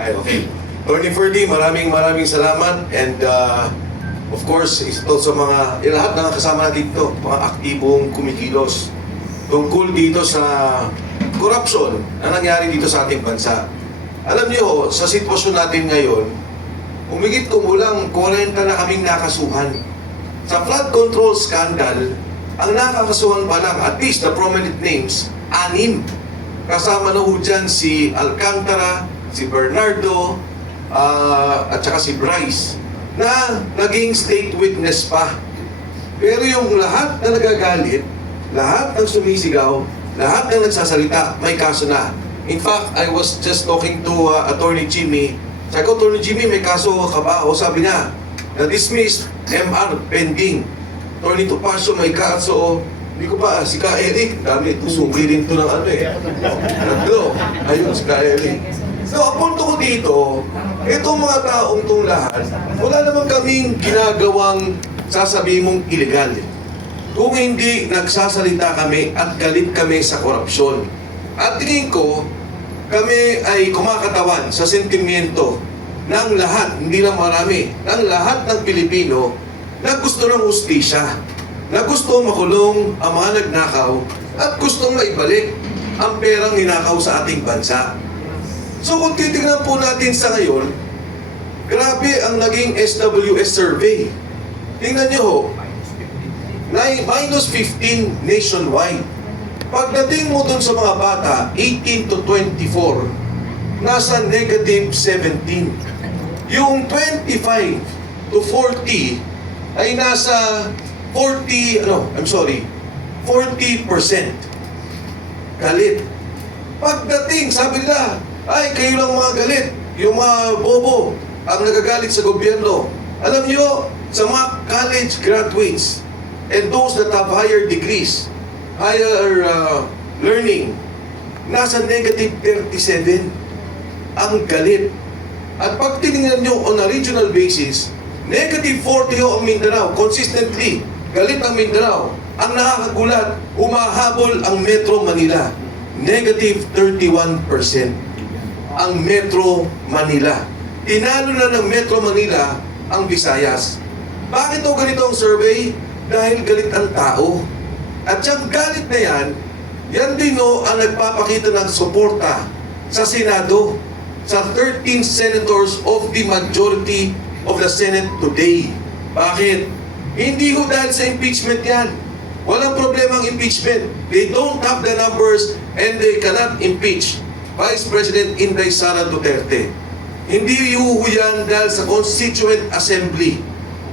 Ay, okay. Attorney Ferdy, maraming salamat. And of course, ito sa mga, lahat ng kasama natin dito, mga aktibong kumikilos tungkol dito sa corruption na nangyari dito sa ating bansa. Alam niyo, sa sitwasyon natin ngayon, umigit kumulang 40 na kaming nakasuhan. Sa flood control scandal, ang nakakasuhan pa lang, at least the prominent names, 6. Kasama na ho dyan si Alcantara, si Bernardo, at saka si Bryce, na naging state witness pa. Pero yung lahat na nagagalit, lahat ng sumisigaw, lahat ng nagsasalita, may kaso na. In fact, I was just talking to Attorney Jimmy. Sabi ko, Attorney Jimmy, may kaso ka ba? O sabi niya, na-dismissed, MR, pending. Attorney Topacio, may kaso. Hindi ko pa, si Ka Eric, dami ito, sumilin to ng ano eh. Tatlo, ayun, si Ka Eric. So, ang punto ko dito, itong mga taong itong lahat, wala naman kaming ginagawang sasabihin mong illegal. Kung hindi nagsasalita kami at galit kami sa korupsyon. At tingin ko, kami ay kumakatawan sa sentimiento ng lahat, hindi lang marami, ng lahat ng Pilipino na gusto ng hustisya, na gusto makulong ang mga nagnakaw at gusto maibalik ang perang ninakaw sa ating bansa. So kung titignan po natin sa ngayon, grabe ang naging SWS survey. Tingnan nyo ho, minus 15 nationwide. Pagdating mo dun sa mga bata, 18 to 24, nasa negative 17. Yung 25 to 40 ay nasa 40% galit. Pagdating, sabi nila, ay, kayo lang mga galit. Yung mga bobo ang nagagalit sa gobyerno. Alam nyo, sa mga college graduates and those that have higher degrees, higher learning, nasa negative 37 ang galit. At pag tinignan nyo on a regional basis, negative 40 ho ang Mindanao. Consistently, galit ang Mindanao. Ang nakakagulat, humahabol ang Metro Manila. Negative 31% ang Metro Manila. Tinalo na ng Metro Manila ang Visayas. Bakit o ganito ang survey? Dahil galit ang tao. At yung galit na yan din o ang nagpapakita ng suporta sa Senado, sa 13 senators of the majority of the Senate today. Bakit? Hindi ho dahil sa impeachment yan. Walang problema ang impeachment. They don't have the numbers and they cannot impeach Vice President Inday Sara Duterte. Hindi ho yan dahil sa Constituent Assembly.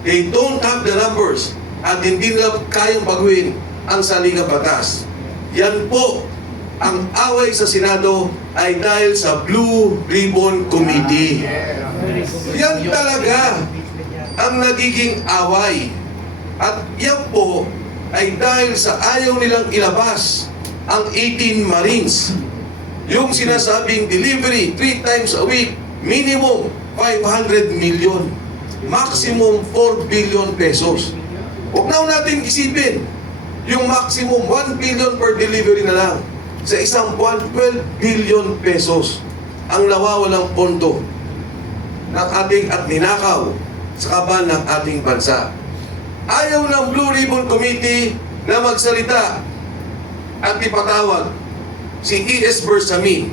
They don't have the numbers at hindi nila kayang baguhin ang saligang batas. Yan po, ang away sa Senado ay dahil sa Blue Ribbon Committee. Yan talaga ang nagiging away. At yan po ay dahil sa ayaw nilang ilabas ang 18 Marines. Yung sinasabing delivery 3 times a week, minimum 500 million, maximum 4 billion pesos. Huwag na natin isipin, yung maximum 1 billion per delivery na lang. Sa isang buwan, 12 billion pesos ang nawawalang pondo ng ating at ninakaw sa kaban ng ating bansa. Ayaw ng Blue Ribbon Committee na magsalita at ipatawag si E.S. Bersamin,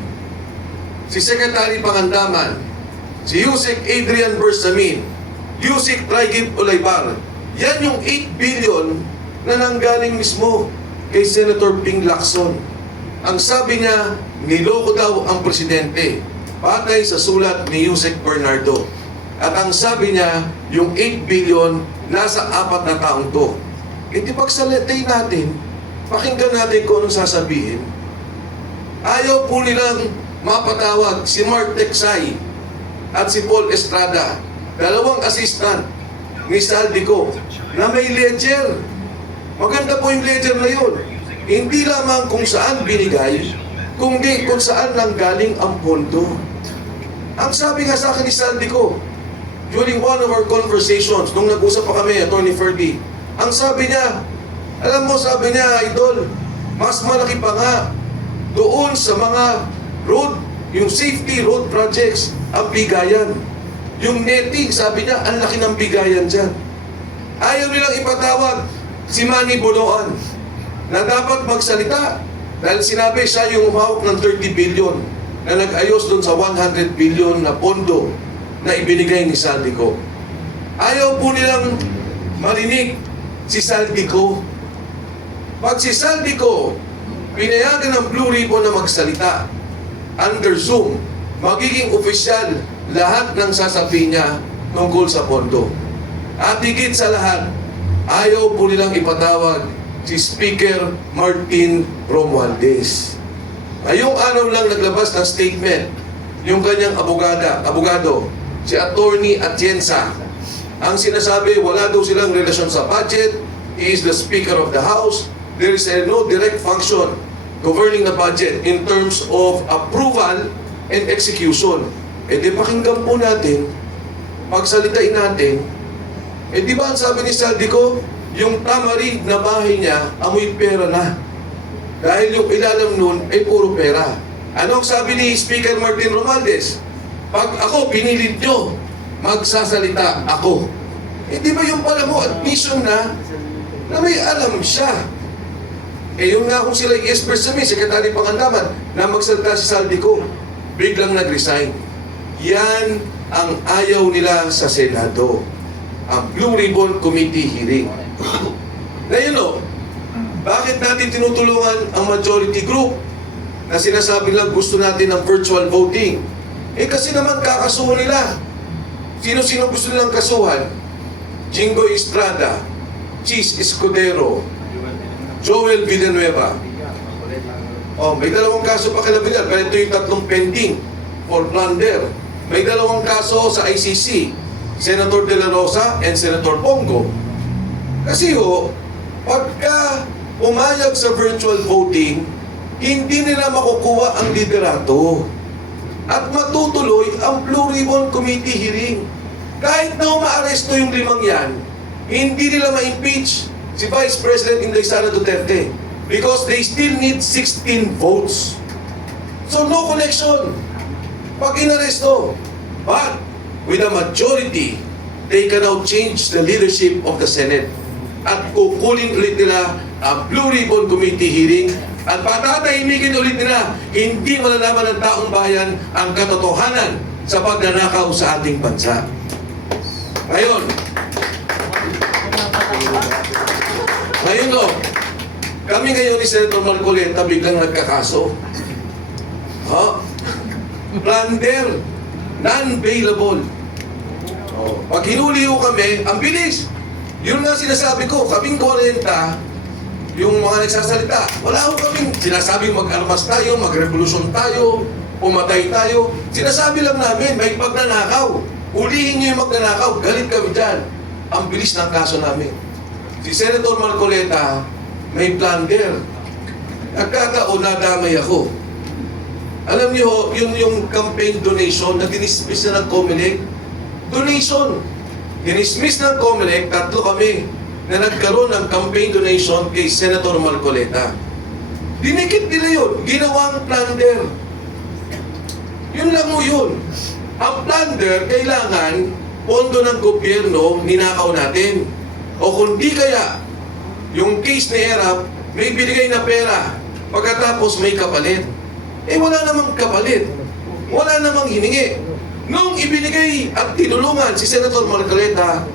si Secretary Pangandaman, si Yusek Adrian Bersamin, Yusek Traigib Olaybar. Yan yung 8 billion na nanggaling mismo kay Senator Ping Lacson. Ang sabi niya, niloko daw ang presidente patay sa sulat ni Yusek Bernardo. At ang sabi niya, yung 8 billion nasa 4 na taong to. E di pagsalitay natin, pakinggan natin kung anong sasabihin. Ayaw po nilang mapatawag si Mark Teksay at si Paul Estrada, dalawang assistant ni Saldico, na may ledger. Maganda po yung ledger na yun. Hindi lamang kung saan binigay, kundi kung saan nanggaling ang pondo. Ang sabi nga sa akin ni Saldico, during one of our conversations, nung nag-usap pa kami, Attorney Ferdy, ang sabi niya, alam mo, sabi niya, Idol, mas malaki pa nga doon sa mga road Yung safety road projects, ang bigayan. Yung netting, sabi niya, ang laki ng bigayan dyan. Ayaw nilang ipatawag si Manny Bonoan na dapat magsalita dahil sinabi siya yung humawak ng 30 billion na nag-ayos doon sa 100 billion na pondo na ibinigay ni Saldico. Ayaw po nilang marinig si Saldico. Pag si Saldico pinayagan ng Blue Ribbon na magsalita under Zoom, magiging opisyal lahat ng sasabihin niya tungkol sa pondo. At higit sa lahat, ayaw po nilang ipatawag si Speaker Martin Romualdez. Ngayong araw lang naglabas ng statement yung kanyang abogado, si Attorney Atienza. Ang sinasabi, wala daw silang relasyon sa budget. He is the Speaker of the House. There is no direct function governing the budget in terms of approval and execution. E di pakinggan po natin, pagsalitain natin, di ba ang sabi ni Saldico, yung tamarig na bahay niya, amoy pera na. Dahil yung ilalim nun ay puro pera. Anong sabi ni Speaker Martin Romualdez? Pag ako pinilit nyo, magsasalita ako. Di ba yung pala mo admission na may alam siya. Yung nga kung sila i-express sa amin, Secretary Pangandaman, na magsalita si Saldico, biglang nag-resign. Yan ang ayaw nila sa Senado. Ang Blue Ribbon Committee hearing. Ngayon bakit natin tinutulungan ang majority group na sinasabi lang gusto natin ng virtual voting? Kasi naman kakasuhan nila. Sino-sino gusto nilang kasuhan? Jingo Estrada, Chis Escudero, Joel Villanueva. May dalawang kaso pa kay Villar, pero ito yung tatlong pending for plunder. May dalawang kaso sa ICC, Senator De La Rosa and Senator Bongo. Kasi pagka umayag sa virtual voting, hindi nila makukuha ang liderato. At matutuloy ang Blue Ribbon Committee hearing. Kahit na umaaresto yung limang yan, hindi nila ma-impeach si Vice President Inday Sara Duterte because they still need 16 votes. So no connection pag inaresto. But with a majority, they can now change the leadership of the Senate. At kukulin ulit nila ang Blue Ribbon Committee hearing at patatahimikin ulit nila, hindi malalaman ng taong bayan ang katotohanan sa pagnanakaw sa ating bansa. Ngayon kami ngayon ni Senator Marcoleta biglang nagkakaso. Plunder, non-bailable. Pag hinuli kami, ang bilis. Yun nga sinasabi ko, kaming 40, yung mga nagsasalita, wala kaming sinasabing mag-armas tayo, mag-revolusyon tayo, pumatay tayo. Sinasabi lang namin, may pagnanakaw. Ulihin nyo yung magnanakaw, galit kami dyan. Ang bilis ng kaso namin. Si Senator Marcoleta, may plunder. Nagkataon na damay ako. Alam niyo, yun yung campaign donation na dinismiss na ng COMELEC. Donation. Dinismiss ng COMELEC, 3 kami na nagkaroon ng campaign donation kay Senator Marcoleta. Dinikit nila yun. Ginawang plunder. Yun lang mo yun. Ang plunder, kailangan pondo ng gobyerno ninakaw natin. O kung di kaya, yung case ni Erap, may binigay na pera, pagkatapos may kapalit. Wala namang kapalit. Wala namang hiningi. Nung ibinigay at tinulungan si Senator Marcoleta,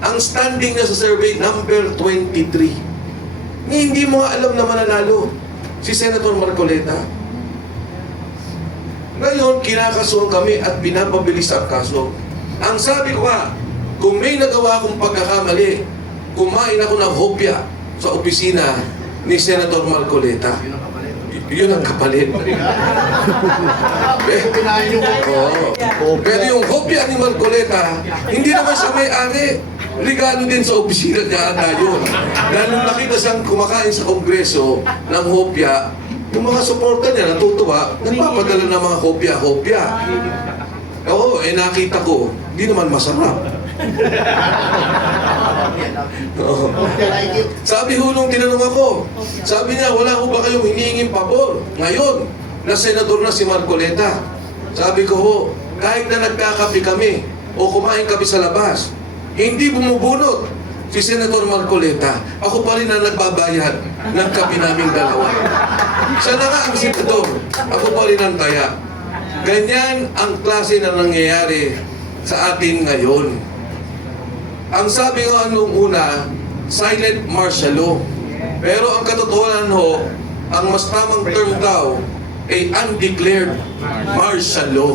ang standing niya sa survey, number 23. Hindi mo nga alam na mananalo si Senator Marcoleta. Ngayon, kinakasuhan kami at pinapabilis ang kaso. Ang sabi ko kung may nagawa akong pagkakamali, kumain ako ng hopya sa opisina ni Senator Marcoleta. Yun ang kapalit. Pero yung hopya ni Marcoleta, hindi naman siya may-ari. Regalo din sa opisina niya ata yun. Dahil nung nakita siyang kumakain sa kongreso ng hopya, yung mga suporta niya natutuwa, nagpapadala ng mga hopya-hopya. Nakita ko, hindi naman masarap. Sabi nung tinanong ako, sabi niya, wala ko ba kayong hinihinging pabor? Ngayon, na senador na si Marcoleta, Sabi ko ho, kahit na nagkakape kami o kumain kami sa labas, hindi bumubunot si Senator Marcoleta. Ako pa rin ang nagbabayad ng kape naming dalawa. Siya na nga ang senador. Ako pa rin ang taya. Ganyan ang klase na nangyayari sa atin ngayon. Ang sabi ko anong una, silent martial law. Pero ang katotohanan ho, ang mas tamang term daw ay undeclared martial law.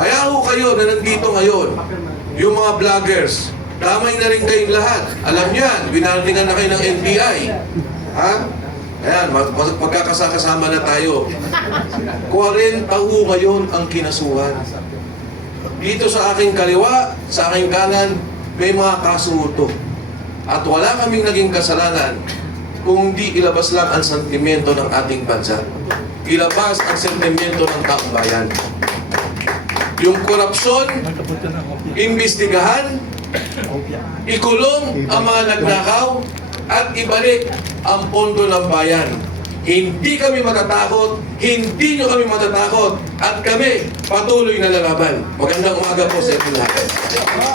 Kaya ho kayo na nandito ngayon, yung mga vloggers, damay na rin kayong lahat. Alam niyo yan, binarningan na kayo ng NBI. Ha? Ayan, magkakasama na tayo. 40 ho ngayon ang kinasuhan. Dito sa aking kaliwa, sa aking kanan, may mga kasuto. At wala kaming naging kasalanan kung di ilabas lang ang sentimento ng ating bansa. Ilabas ang sentimento ng taong bayan. Yung korupsyon, imbestigahan, ikulong ang mga nagnakaw, at ibalik ang pondo ng bayan. Hindi kami matatakot, hindi nyo kami matatakot, at kami patuloy na lalaban. Magandang umaga po sa inyo lahat.